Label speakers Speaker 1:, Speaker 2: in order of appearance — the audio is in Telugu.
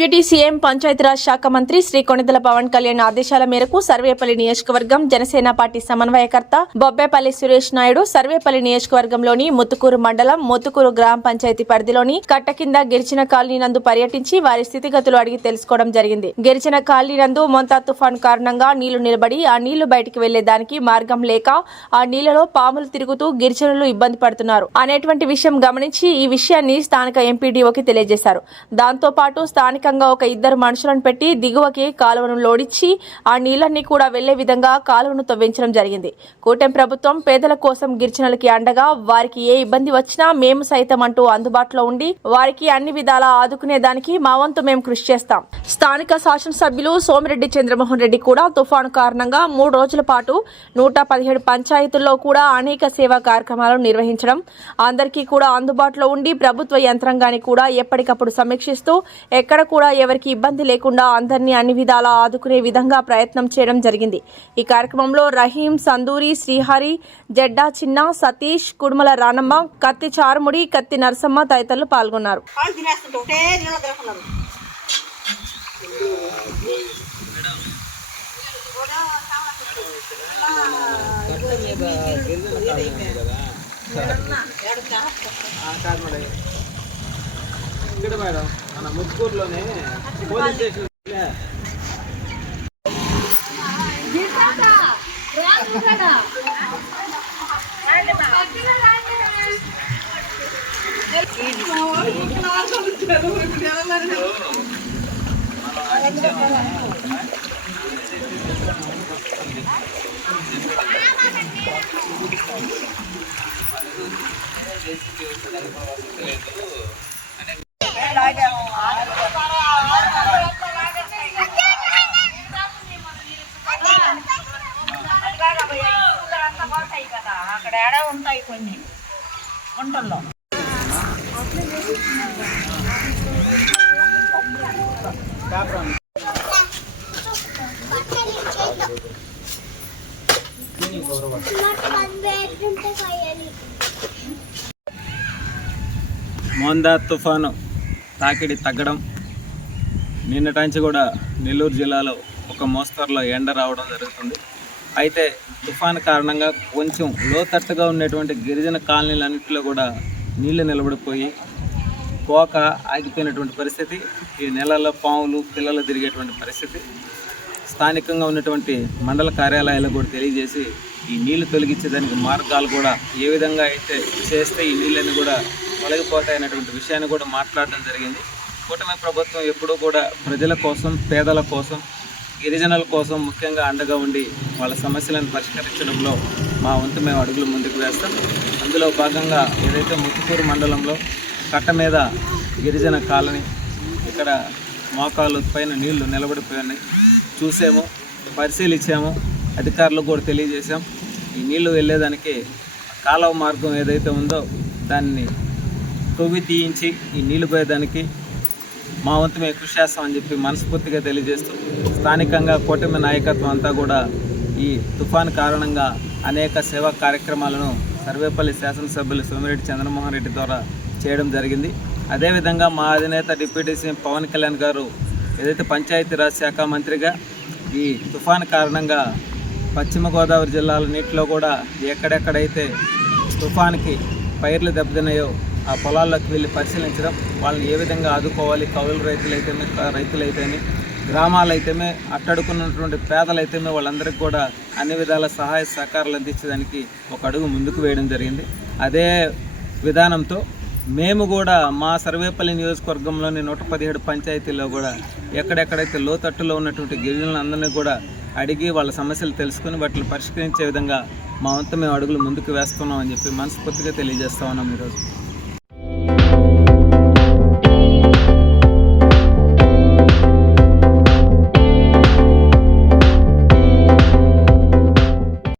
Speaker 1: డిప్యూటీ సీఎం పంచాయతీరాజ్ శాఖ మంత్రి శ్రీ కొనిదల పవన్ కళ్యాణ్ ఆదేశాల మేరకు సర్వేపల్లి నియోజకవర్గం జనసేన పార్టీ సమన్వయకర్త బొబ్బేపల్లి సురేష్ నాయుడు సర్వేపల్లి నియోజకవర్గంలోని ముత్తుకూరు మండలం ముత్తుకూరు గ్రామ పంచాయతీ పరిధిలోని కట్ట కింద గిరిజన కాలనీ నందు పర్యటించి వారి స్థితిగతులు అడిగి తెలుసుకోవడం జరిగింది. గిరిజన కాలనీ నందు మొంతా తుఫాన్ కారణంగా నీళ్ళు నిలబడి ఆ నీళ్ళు బయటికి వెళ్ళేదానికి మార్గం లేక ఆ నీళ్ళలో పాములు తిరుగుతూ గిరిజనులు ఇబ్బంది పడుతున్నారు. అనేటువంటి విషయం గమనించి ఈ విషయాన్ని స్థానిక ఎంపీడీఓకి తెలియజేశారు. దాంతో పాటు స్థానిక ప్రత్యేకంగా ఒక ఇద్దరు మనుషులను పెట్టి దిగువకి కాలువను లోడించి ఆ నీళ్ళన్నీ కూడా వెళ్ళే విధంగా కాలువను తవ్వించడం జరిగింది. కూటమి ప్రభుత్వం పేదల కోసం గిరిజనులకి అండగా వారికి ఏ ఇబ్బంది వచ్చినా మేము సైతం అంటూ అందుబాటులో ఉండి వారికి అన్ని విధాలా ఆదుకునే దానికి మా వంతు మేము కృషి చేస్తాం. స్థానిక శాసనసభ్యులు సోమిరెడ్డి చంద్రమోహన్ రెడ్డి కూడా తుఫాను కారణంగా మూడు రోజుల పాటు నూట పదిహేడు పంచాయతీల్లో కూడా అనేక సేవా కార్యక్రమాలను నిర్వహించడం అందరికీ కూడా అందుబాటులో ఉండి ప్రభుత్వ యంత్రాంగాన్ని కూడా ఎప్పటికప్పుడు సమీక్షిస్తూ ఎక్కడ కూడా ఎవరికి ఇబ్బంది లేకుండా అందరినీ అన్ని విధాలా ఆదుకునే విధంగా ప్రయత్నం చేయడం జరిగింది. ఈ కార్యక్రమంలో రహీం సందూరి శ్రీహరి జడ్డా చిన్న సతీష్ కుడుమల రానమ్మ కత్తి చారుముడి కత్తి నరసమ్మ తదితరులు పాల్గొన్నారు.
Speaker 2: కాళ్ళు
Speaker 3: ఇక్కడ మేడం మన ముత్కూరులోనే పోలీస్ స్టేషన్ లే.
Speaker 2: అక్కడ ఉంటాయి కొన్ని
Speaker 3: వంటల్లో మోందా తుఫాను తాకిడి తగ్గడం. నిన్నటాంచి కూడా నెల్లూరు జిల్లాలో ఒక మోస్తరులో ఎండ రావడం జరుగుతుంది. అయితే తుఫాన్ కారణంగా కొంచెం లోతట్టుగా ఉన్నటువంటి గిరిజన కాలనీలన్నింటిలో కూడా నీళ్ళు నిలబడిపోయి పోక ఆగిపోయినటువంటి పరిస్థితి. ఈ నెలల్లో పాములు పిల్లలు తిరిగేటువంటి పరిస్థితి. స్థానికంగా ఉన్నటువంటి మండల కార్యాలయాలకు కూడా తెలియజేసి ఈ నీళ్ళు తొలగించేదానికి మార్గాలు కూడా ఏ విధంగా అయితే చేస్తే ఈ నీళ్ళని కూడా తొలగిపోతాయనేటువంటి విషయాన్ని కూడా మాట్లాడడం జరిగింది. కూటమి ప్రభుత్వం ఎప్పుడూ కూడా ప్రజల కోసం పేదల కోసం గిరిజనుల కోసం ముఖ్యంగా అండగా ఉండి వాళ్ళ సమస్యలను పరిష్కరించడంలో మా వంతు మేము అడుగులు ముందుకు వేస్తాం. అందులో భాగంగా ఏదైతే ముత్తుకూరు మండలంలో కట్ట మీద గిరిజన కాలనీ ఇక్కడ మోకాలు పైన నీళ్ళు నిలబడిపోయినాయి. చూసాము పరిశీలించాము అధికారులకు కూడా తెలియజేశాం. ఈ నీళ్ళు వెళ్ళేదానికి కాలువ మార్గం ఏదైతే ఉందో దాన్ని తొవ్వి తీయించి ఈ నీళ్ళు పోయేదానికి మా వంతు మేము కృషి చేస్తామని చెప్పి మనస్ఫూర్తిగా తెలియజేస్తూ స్థానికంగా కూటమి నాయకత్వం అంతా కూడా ఈ తుఫాన్ కారణంగా అనేక సేవా కార్యక్రమాలను సర్వేపల్లి శాసనసభ్యులు సోమిరెడ్డి చంద్రమోహన్ రెడ్డి ద్వారా చేయడం జరిగింది. అదేవిధంగా మా అధినేత డిప్యూటీ సీఎం పవన్ కళ్యాణ్ గారు ఏదైతే పంచాయతీరాజ్ శాఖ మంత్రిగా ఈ తుఫాన్ కారణంగా పశ్చిమ గోదావరి జిల్లాల నీటిలో కూడా ఎక్కడెక్కడైతే తుఫాన్కి పైర్లు దెబ్బతిన్నాయో ఆ పొలాల్లోకి వెళ్ళి పరిశీలించడం వాళ్ళని ఏ విధంగా ఆదుకోవాలి కౌలు రైతులైతేనే క- రైతులైతేనే గ్రామాలైతేనే అట్టడుకున్నటువంటి పేదలైతేనే వాళ్ళందరికీ కూడా అన్ని విధాల సహాయ సహకారాలు అందించడానికి ఒక అడుగు ముందుకు వేయడం జరిగింది. అదే విధానంతో మేము కూడా మా సర్వేపల్లి నియోజకవర్గంలోని నూట పదిహేడు పంచాయతీల్లో కూడా ఎక్కడెక్కడైతే లోతట్టులో ఉన్నటువంటి గిరిజనులందరినీ కూడా అడిగి వాళ్ళ సమస్యలు తెలుసుకుని వాటిని పరిష్కరించే విధంగా మా వంతు మేము అడుగులు ముందుకు వేస్తున్నాం అని చెప్పి మనస్ఫూర్తిగా తెలియజేస్తా ఉన్నాం ఈరోజు.